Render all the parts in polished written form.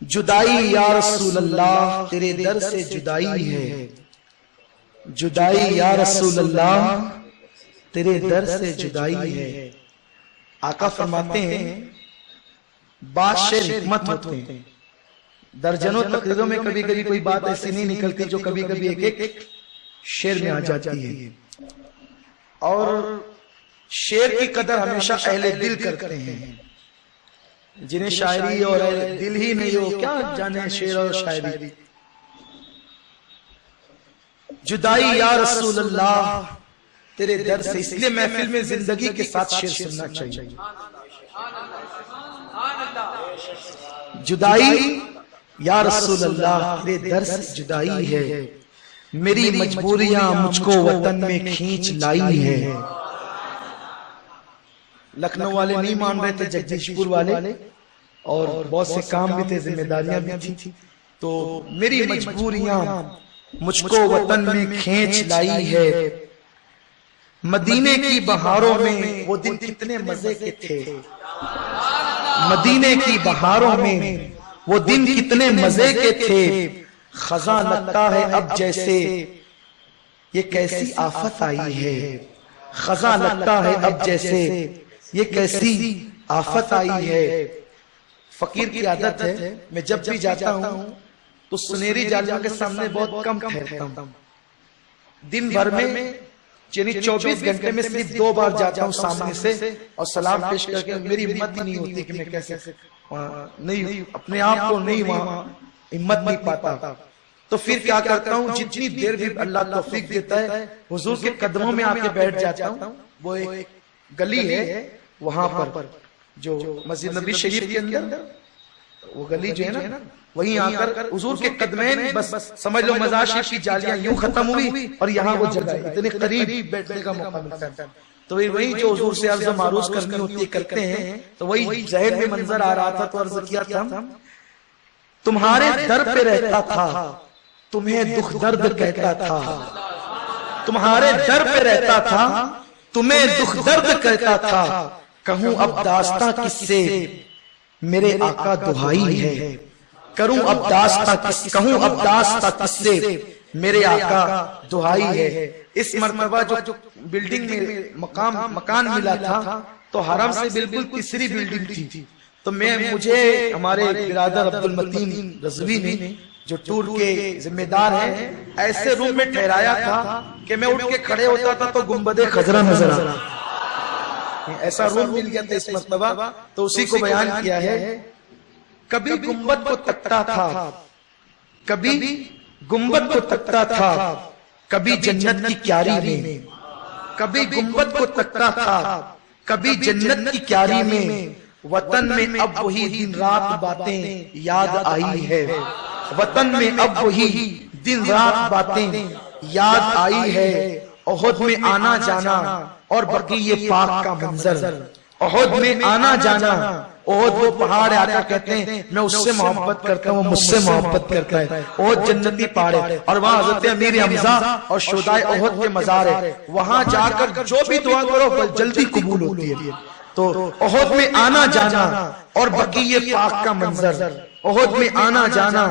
جدائی یا رسول اللہ تیرے در سے جدائی ہے، جدائی یا رسول اللہ تیرے در سے جدائی ہے۔ آقا فرماتے ہیں بعض شعر حکمت ہوتے ہیں، درجنوں تقریروں میں کبھی کبھی کوئی بات ایسی نہیں نکلتی جو کبھی کبھی ایک ایک شعر میں آ جاتی ہے، اور شعر کی قدر ہمیشہ اہل دل کرتے ہیں، جنہیں شاعری اور دل ہی نہیں ہو کیا جانے شعر اور شاعری۔ جدائی یا رسول اللہ تیرے در سے، اس لیے محفل میں زندگی کے ساتھ شعر سننا چاہیے۔ جدائی یا رسول اللہ تیرے در سے جدائی ہے، میری مجبوریاں مجھ کو وطن میں کھینچ لائی ہے۔ لکھنؤ والے نہیں مان رہے تھے، جگدیش پور والے، اور بہت سے کام بھی تھے، ذمہ داریاں بھی تھی، تو میری مجبوریاں مجھ کو وطن میں کھینچ لائی ہے۔ مدینے کی بہاروں میں وہ دن کتنے مزے کے تھے، مدینے کی بہاروں میں وہ دن کتنے مزے کے تھے، خزاں لگتا ہے اب جیسے یہ کیسی آفت آئی ہے، خزاں لگتا ہے اب جیسے یہ کیسی آفت آئی ہے۔ فقیر کی عادت ہے میں جب بھی جاتا ہوں تو سنہری جالیوں کے سامنے بہت کم ٹھہرتا ہوں، دن بھر میں یعنی 24 گھنٹے میں صرف 2 بار جاتا ہوں سامنے سے، اور سلام پیش کر کے میری ہمت ہی نہیں ہوتی کہ میں کیسے نہیں اپنے آپ کو نہیں وہاں ہمت نہیں پاتا، تو پھر کیا کرتا ہوں جتنی دیر بھی اللہ توفیق دیتا ہے حضور کے قدموں میں آ کے بیٹھ جاتا ہوں۔ وہ ایک گلی ہے وہاں پر جو مسجد نبی شریف کے اندر، وہ گلی جو ہے نا وہیں آ کر حضور کے قدمین، بس سمجھ لو مزار شریف کی جالیاں یوں ختم ہوئی اور یہاں وہ جگہ اتنے قریب بیٹھنے کا موقع ملتا ہے، تو وہی جو حضور سے عرض معروض کرنی ہوتی ہے کرتے ہیں، تو وہی ذہن میں منظر آ رہا تھا تو عرض کیا تھا تمہارے در پہ رہتا تھا تمہیں دکھ درد کہتا تھا، تمہارے در پہ رہتا تھا تمہیں دکھ درد کہتا تھا، کہوں اب داستاں کس سے میرے آقا دہائی ہے، کروں اب داستاں کہوں اب داستاں کس سے میرے آقا دہائی ہے۔ اس مرتبہ جو بلڈنگ میں مکان ملا تھا تو حرم سے بالکل تیسری بلڈنگ تھی، تو مجھے ہمارے برادر عبد المتین رضوی نے جو ٹور کے ذمہ دار ہیں ایسے روم میں ٹھہرایا تھا کہ میں اٹھ کے کھڑے ہوتا تھا تو گنبد خضرا نظر آ رہا، ایسا روم مل گیا تھا اس مرتبہ، تو اسی کو بیان کیا ہے۔ کبھی گنبد کو تکتا تھا، کبھی گنبد کو تکتا تھا، کبھی جنت کی کیاری میں، کبھی گنبد کو تکتا تھا، کبھی جنت کی کیاری میں، وطن میں اب وہی دن رات باتیں یاد آئی ہے، وطن میں اب وہی دن رات باتیں یاد آئی ہے۔ احد میں آنا جانا اور بقیع پاک کا منظر، احد میں آنا جانا، احد وہ پہاڑ آقا کہتے ہیں میں اس سے محبت کرتا ہوں وہ مجھ سے محبت کرتا ہے، احد جنتی پہاڑ ہے، اور وہاں حضرت امیر حمزہ اور شہدائے احد کے مزار ہے، وہاں جا کر جو بھی دعا کرو جلدی قبول ہوتی ہے۔ تو احد میں آنا جانا اور بقیع پاک کا منظر، احد میں آنا جانا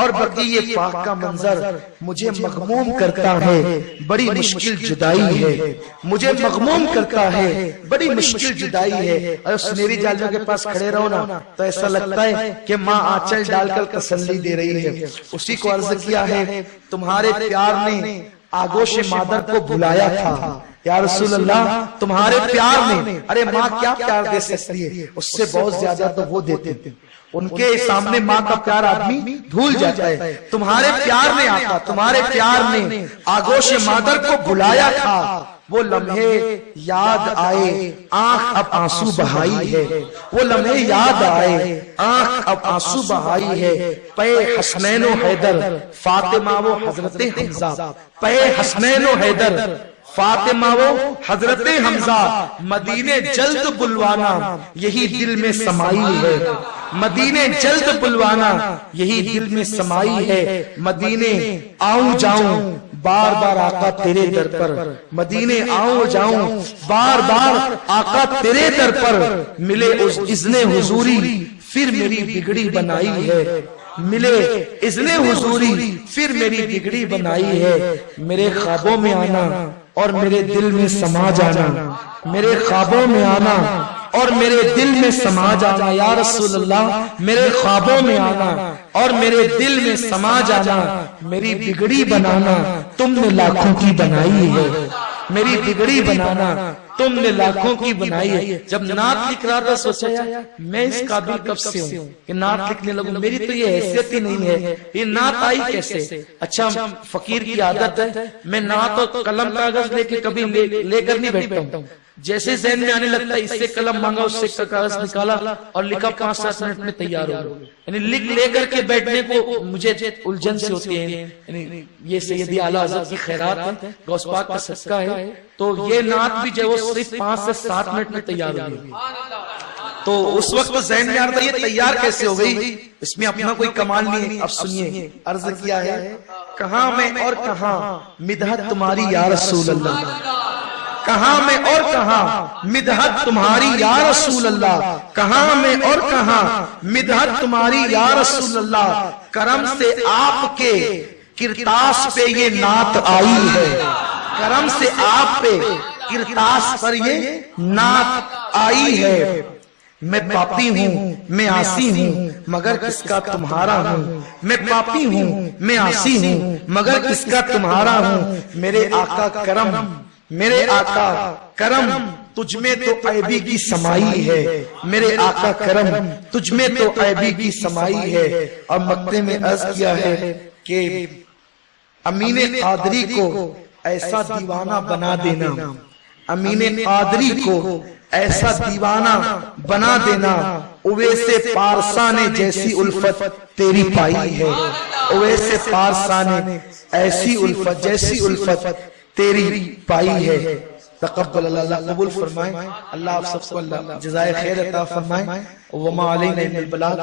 اور بقیع پاک کا منظر مجھے مغموم کرتا ہے، بڑی مشکل جدائی ہے، مجھے مغموم کرتا ہے، بڑی مشکل جدائی ہے۔ اور سنہری جالیوں کے پاس کھڑے رہو نا تو ایسا لگتا ہے کہ ماں آنچل ڈال کر تسلی دے رہی ہے۔ اسی کو عرض کیا ہے تمہارے پیار نے آغوش مادر کو بھلایا تھا، یا رسول اللہ تمہارے پیار نے، ارے ماں کیا پیار دے سکتی ہے، اس سے بہت زیادہ تو وہ دیتے ہیں، ان کے سامنے ماں کا پیار آدمی بھول جاتا ہے۔ تمہارے پیار نے آقا، تمہارے پیار نے آغوش مادر کو بھلایا تھا، وہ لمحے یاد آئے آنکھ اب آنسو بہائی ہے، وہ لمحے یاد آئے آنکھ اب آنسو بہائی ہے۔ پے حسنین و حیدر فاطمہ و حضرت حمزہ، پے حسنین و حیدر فاطمہ و حضرت حمزہ، مدینے جلد بلوانا یہی دل میں سمائی ہے، مدینے جلد بلوانا یہی دل میں سمائی ہے۔ مدینے آؤں جاؤں بار بار آقا تیرے در پر، مدینے آؤں جاؤں بار بار آقا تیرے در پر، ملے اس اذن حضوری پھر میری بگڑی بنائی ہے، ملے اذن حضوری پھر میری بگڑی بنائی ہے، میرے خوابوں میں آنا اور میرے دل میں سما جانا، میرے خوابوں میں آنا اور میرے دل میں سما جانا، یا رسول اللہ میرے خوابوں میں آنا اور میرے دل میں سما جانا، میری بگڑی بنانا تم نے لاکھوں کی بنائی ہے، میری بگڑی بنانا تم نے لاکھوں کی بنائی ہے۔ جب نعت لکھ رہا تھا سوچا میں اس قابل کب سے ہوں کہ نعت لکھنے لگوں، میری تو یہ حیثیت ہی نہیں ہے، یہ نعت آئی کیسے؟ اچھا فقیر کی عادت ہے میں نعت اور قلم کاغذ لے کے کبھی لے کر نہیں بیٹھتا ہوں، جیسے ذہن میں آنے لگتا ہے اس سے قلم مانگا اس سے کاغذ نکالا اور لکھا 5-7 منٹ میں تیار ہو گیا، یعنی لکھ لے کر کے بیٹھنے کو مجھے الجھن سے ہوتی ہے، یعنی یہ سیدی اعلیٰ حضرت کی خیرات ہے، غوث پاک کا صدقہ ہے، تو یہ نعت بھی جو وہ صرف 5 سے 7 منٹ میں تیار ہو گئی۔ تو اس وقت ذہن میں آتا ہے یہ تیار کیسے ہو گئی، اس میں اپنا کوئی کمال نہیں ہے۔ اب سنیے عرض کیا ہے، کہاں میں اور کہاں مدحت تمہاری یا رسول اللہ، کہاں میں اور کہاں مدحت تمہاری یا رسول اللہ، کہاں میں اور کہاں مدحت تمہاری یا رسول اللہ، کرم سے آپ کے کرتاس پہ یہ نعت آئی ہے، کرم سے آپ پہ کرتاس پر یہ نعت آئی ہے، میں پاپی ہوں میں عاصی ہوں مگر کس کا تمہارا ہوں، میں پاپی ہوں میں عاصی ہوں مگر کس کا تمہارا ہوں، میرے آقا کرم میرے آقا کرم تجھ میں تو عیبی کی سمائی ہے، میرے آقا کرم تجھ میں تو عیبی کی سمائی ہے۔ اور مکتے میں عرض کیا ہے کہ امین قادری کو ایسا دیوانہ بنا دینا، امین قادری کو ایسا دیوانہ بنا دینا، اویس پارسا نے جیسی الفت تیری پائی ہے، اویس پارسا نے ایسی الفت جیسی الفت تیری پائی ہے۔ تقبل اللہ قبول فرمائے، اللہ آپ سب کو اللہ جزائے خیر عطا فرمائے، وما علینا الا البلاغ۔